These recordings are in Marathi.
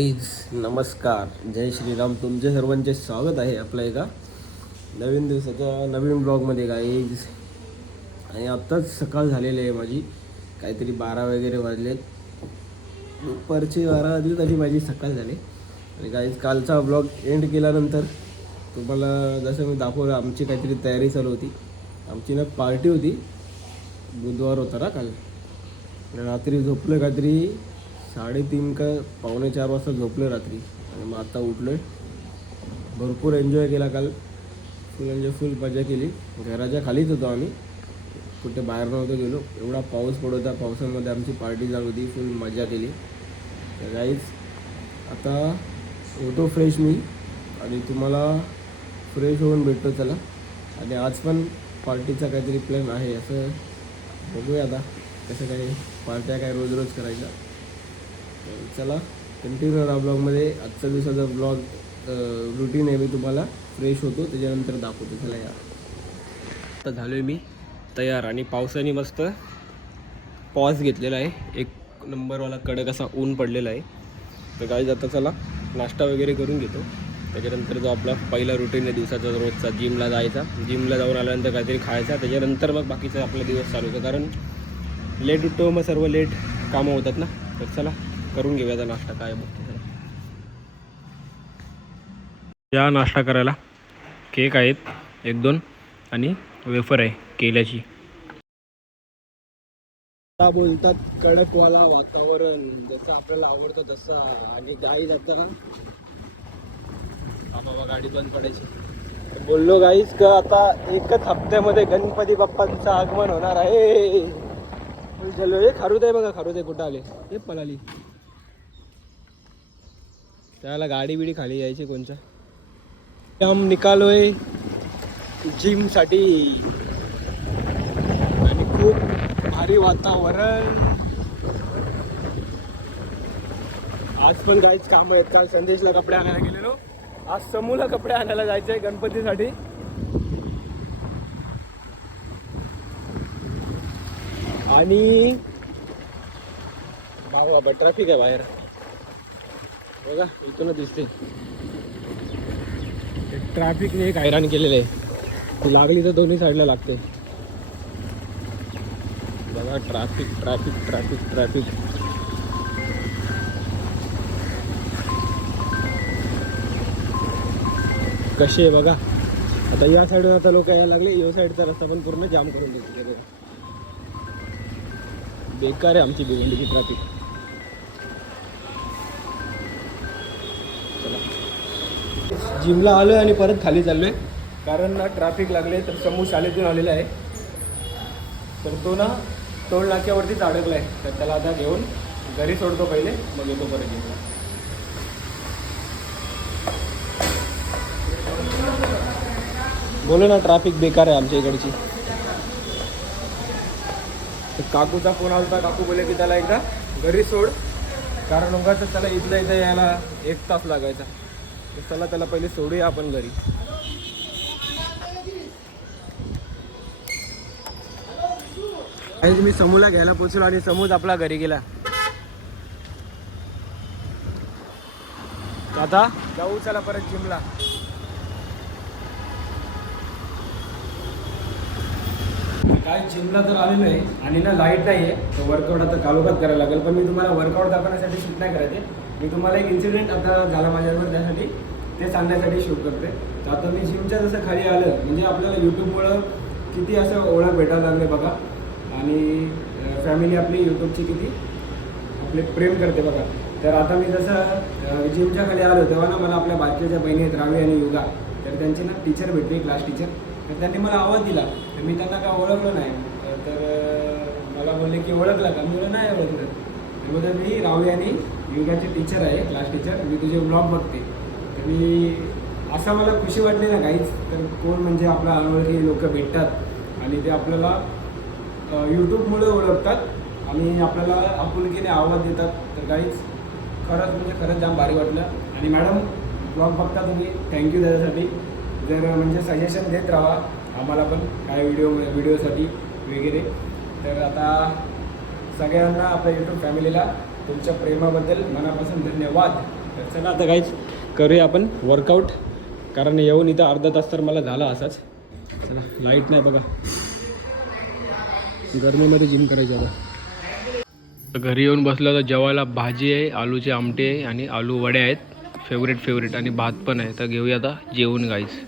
नमस्कार, जय श्रीराम. तुमचे सर्वांचे स्वागत आहे आपल्या एका नवीन दिवसाच्या नवीन ब्लॉगमध्ये गाईज. आणि आत्ताच सकाळ झालेली आहे माझी, काहीतरी 12 वगैरे वाजलेत. दुपारची 12 वाजली तरी माझी सकाळ झाली. आणि गाईज कालचा ब्लॉग एंड केल्यानंतर तुम्हाला जसं मी दाखवलं, आमची काहीतरी तयारी चालू होती. आमची ना पार्टी होती, बुधवार होता ना काल. रात्री झोपलं काहीतरी 3:30 का 3:45 वाजता झोपलो रात्री. आणि मग आता उठलो आहे. भरपूर एन्जॉय केला काल, फुल मजा केली. घराच्या खालीच होतो आम्ही, कुठे बाहेर नव्हतो गेलो. एवढा पाऊस पडत होता, पावसामध्ये आमची पार्टी चालू होती, फुल मजा केली. तर गाईज आता होतो फ्रेश मी, आणि तुम्हाला फ्रेश होऊन भेटतो चला. आणि आज पण पार्टीचा काहीतरी प्लॅन आहे, असं बघूया आता कसं काय. पार्ट्या काय रोज रोज करायच्या. चला कंटिन्यू राहा ब्लॉगमध्ये. आजच्या दिवसाचा ब्लॉग रुटीन आहे, मी तुम्हाला फ्रेश होतो त्याच्यानंतर दाखवतो. चला या. आता झालो आहे मी तयार, आणि पावसाने मस्त पॉज घेतलेला आहे. एक नंबरवाला कडक असा ऊन पडलेला आहे. तर गाईज आता चला नाश्ता वगैरे करून घेतो. त्याच्यानंतर जो आपला पहिला रुटीन आहे दिवसाचा रोजचा, जिमला जायचा. जिमला जाऊन आल्यानंतर काहीतरी खायचा, त्याच्यानंतर मग बाकीचा आपला दिवस चालू होतं. कारण लेट उठतो, मग सर्व लेट कामं होतात ना. तर चला करून घेऊया नाश्ता. काय बघतो या नाश्ता करायला. केक आहेत 1-2 आणि वेफर आहे केल्याची. आता बोलतात कडकवाला वातावरण, जसं आपल्याला आवडतं तसं. आणि गाईज आता बाबा गाडी बंद पडायची. बोललो गाईज का आता एकच हप्त्यामध्ये गणपती बाप्पांचं आगमन होणार आहे. चलो हे खारुद आहे बघा, खारुद आहे. कुठं आले हे पळाली. त्याला गाडी बिडी खाली यायची कोणच्या. हम निकालोय जिमसाठी, आणि खूप भारी वातावरण. आज पण काहीच काम आहेत. काल संदेशला कपडे आणायला गेलेलो, आज समूला कपडे आणायला जायचं आहे गणपतीसाठी. आणि बाबा ट्रॅफिक आहे बाहेर बघा, इथूनच दिसते. ट्रॅफिकने एक हैराण केलेलं आहे. लागली तर दोन्ही साईडला लागते बघा. Traffic traffic traffic traffic. कसे आहे बघा. आता या साईडून आता लोक यायला लागले, या साईडचा रस्ता पण पूर्ण जाम करून देते. बेकार आहे आमची भिवंडीची ट्रॅफिक. जिमला आलो आहे आणि परत खाली चाललो आहे, कारण ना ट्रॅफिक लागले. तर समूह शाळेतून आलेला आहे, तर तो ना टोल नाक्यावरतीच अडकला आहे. तर त्याला आता घेऊन घरी सोडतो पहिले, मग येतो परत जिमला. बोलो ना, ट्रॅफिक बेकार आहे आमच्या इकडची. काकूचा फोन आला होता. काकू बोले की त्याला एकदा घरी सोड, कारण उगाच त्याला इथं यायला 1 तास लागायचा. तर चला त्याला पहिले सोडूया आपण घरी. मी समूला घ्यायला पोचलो, आणि समूच आपला घरी गेला. आता जाऊ चला परत जिमला. काय जिमला तर आलेलो आहे, आणि ना लाईट नाही आहे. तर वर्कआउट आता कालोखात करायला लागेल. पण मी तुम्हाला वर्कआउट दाखवण्यासाठी शूट नाही करायचे. मी तुम्हाला एक इन्सिडेंट आता झाला माझ्यावर, त्यासाठी ते सांगण्यासाठी शूट करते. तर आता मी जिमच्या जसं खाली आलं, म्हणजे आपल्याला यूट्यूबमुळं किती असं ओळख भेटायला लागले बघा. आणि फॅमिली आपली यूट्यूबची किती आपले प्रेम करते बघा. तर आता मी जसं जिमच्या खाली आलो, तेव्हा ना मला आपल्या बारकीच्या बहिणी आहेत रावी आणि युगा. तर त्यांची ना टीचर भेटली, क्लास टीचर. तर त्यांनी मला आवाज दिला. तर मी त्यांना काय ओळखलं नाही. तर मला बोलले की ओळखला का? मी बोललो नाही ओळखलं. तर बोलतो मी रावी आणि युगाची टीचर आहे, क्लास टीचर. मी तुझे ब्लॉग बघते. तर मी असं मला खुशी वाटली ना काहीच. तर कोण म्हणजे आपला अनोळखी लोक भेटतात, आणि ते आपल्याला यूट्यूबमुळे ओळखतात, आणि आपल्याला आपुलकीने आवाज देतात. तर काहीच खरंच म्हणजे खरंच जाम भारी वाटलं. आणि मॅडम ब्लॉग बघता तुम्ही, थँक्यू त्याच्यासाठी. जर म्हणजे सजेशन देत राहा आम्हाला पण काय व्हिडिओसाठी वगैरे. तर आता सगळ्यांना आपल्या यूट्यूब फॅमिलीला तुमच्या प्रेमाबद्दल मनापासून धन्यवाद. तर चला आता काहीच करूया आपण वर्कआउट, कारण येऊन इथं अर्धा तास तर मला झाला असाच. चला लाईट नाही बघा, गरमीमध्ये जिम करायची आता. घरी येऊन बसलो तर जेवायला भाजी आहे, आलूची आमटी आहे आणि आलू वड्या आहेत फेवरेट आणि भात पण आहे. तर घेऊया आता जेवून गाईस.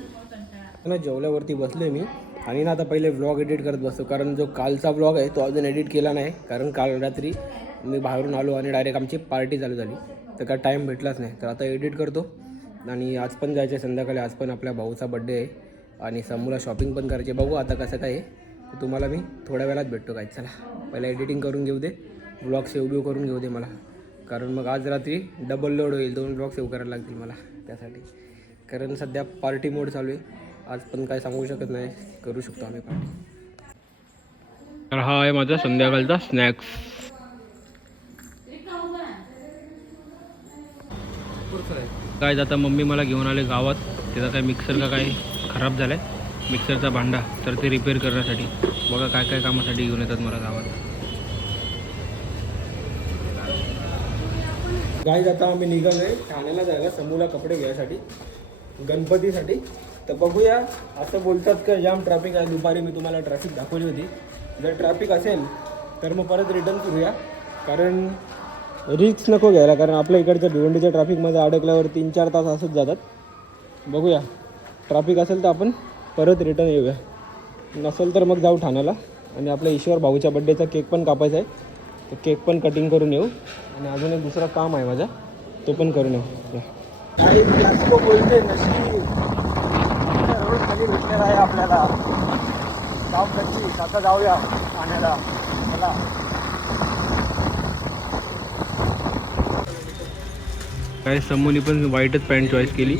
ना जेवल्यावरती बसले मी आणि ना आता पहिले व्लॉग एडिट करत बसतो, कारण जो कालचा व्लॉग आहे तो अजून एडिट केला नाही, कारण काल रात्री मी बाहेरून आलो आणि डायरेक्ट आमची पार्टी चालू झाली, तर काय टाईम भेटलाच नाही. तर आता एडिट करतो आणि आज पण जायचं आहे संध्याकाळी. आज पण आपल्या भाऊचा बड्डे आहे आणि समूला शॉपिंग पण करायची. बघू आता कसं काय आहे, तुम्हाला मी थोड्या वेळात भेटतो काय. चला पहिला एडिटिंग करून घेऊ दे, व्लॉग सेव्ह करून घेऊ दे मला, कारण मग आज रात्री डबल लोड होईल, 2 व्लॉग सेव्ह करायला लागतील मला त्यासाठी, कारण सध्या पार्टी मोड चालू आहे. आज पण काय सांगू शकत नाही, करू शकतो आम्ही पार्टी. तर हा आहे माझा संध्याकाळचा स्नॅक्स. काय आता मम्मी मला घेऊन आले गावात, त्याचा काय मिक्सर का काय खराब झाला आहे, मिक्सरचा भांडा, तर ते रिपेअर करण्यासाठी. बघा काय काय कामासाठी घेऊन येतात मला गावात. गाईज आता आम्ही निघालो आहे ठाण्याला जायला समूला कपडे घ्यायसाठी गणपतीसाठी. तर बघूया, असं बोलतात का जाम ट्रॅफिक आहे. दुपारी मी तुम्हाला ट्रॅफिक दाखवली होती. जर ट्रॅफिक असेल तर मग परत रिटर्न करूया, कारण रिस्क नको घ्यायला, कारण आपल्या इकडच्या भिवंडीच्या ट्रॅफिकमध्ये अडकल्यावर 3-4 तास असंच जातात. बघूया, ट्रॅफिक असेल तर आपण परत रिटर्न येऊया, नसेल तर मग जाऊ ठाण्याला. आणि आपल्या ईश्वर भाऊच्या बड्डेचा केक पण कापायचा आहे, तर केक पण कटिंग करून येऊ. आणि अजून एक दुसरं काम आहे माझा, तो पण करून येऊ. काही बोलते नशीब रोड खाली भेटलेला आहे आपल्याला, गाव कच्ची. आता जाऊया ठाण्याला. चला काय, समूनी पण व्हाईटच पॅन्ट चॉईस केली.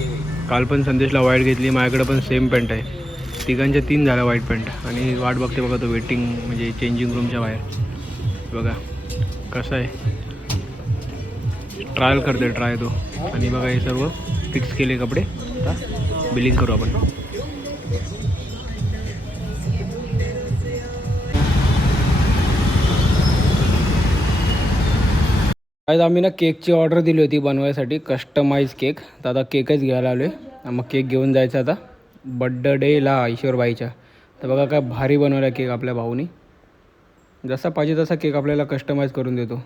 काल पण संदेशला व्हाईट घेतली, माझ्याकडे पण सेम पॅन्ट आहे. तिघांच्या 3 झाल्या व्हाईट पॅन्ट. आणि वाट बघते बघा तो वेटिंग म्हणजे चेंजिंग रूमच्या बाहेर. बघा कसं आहे, ट्रायल करते ट्राय तो. आणि बघा हे सर्व फिक्स केले कपडे. आता बिलिंग करू आपण. आज आम्ही ना केकची ऑर्डर दिली होती बनवायसाठी, कस्टमाइज केक. तर आता केकच घ्यायला आलो आहे. मग केक घेऊन जायचं आता बड्डेला ईश्वरबाईच्या. तर बघा काय भारी बनवला केक आपल्या भाऊनी. जसा पाहिजे तसा केक आपल्याला कस्टमाइज करून देतो.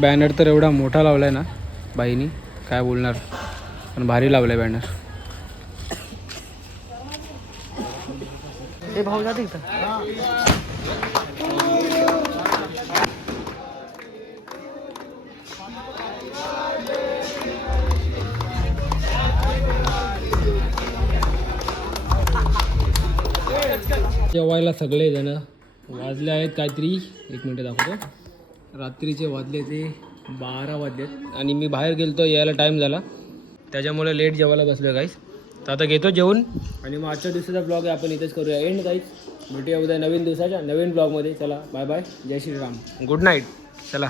बॅनर तर एवढा मोठा लावला आहे ना बाईनी, काय बोलणार, पण भारी लावला आहे बॅनर. हे भाऊ जाते का जेवायला सगळे जण. वाजले आहेत काहीतरी, 1 मिनटं दाखवतो. रात्रीचे वाजले ते 12 वाजलेत आणि मी बाहेर गेलो तो यायला टाईम झाला, त्याच्यामुळे लेट जेवायला बसलो आहे गाईस. तर आता घेतो जेवून आणि मग आजच्या दिवसाचा ब्लॉग आहे आपण इथेच करूया एंड गाईस. भेटूया उद्या नवीन दिवसाच्या नवीन ब्लॉगमध्ये. चला बाय बाय, जय श्रीराम, गुड नाईट. चला.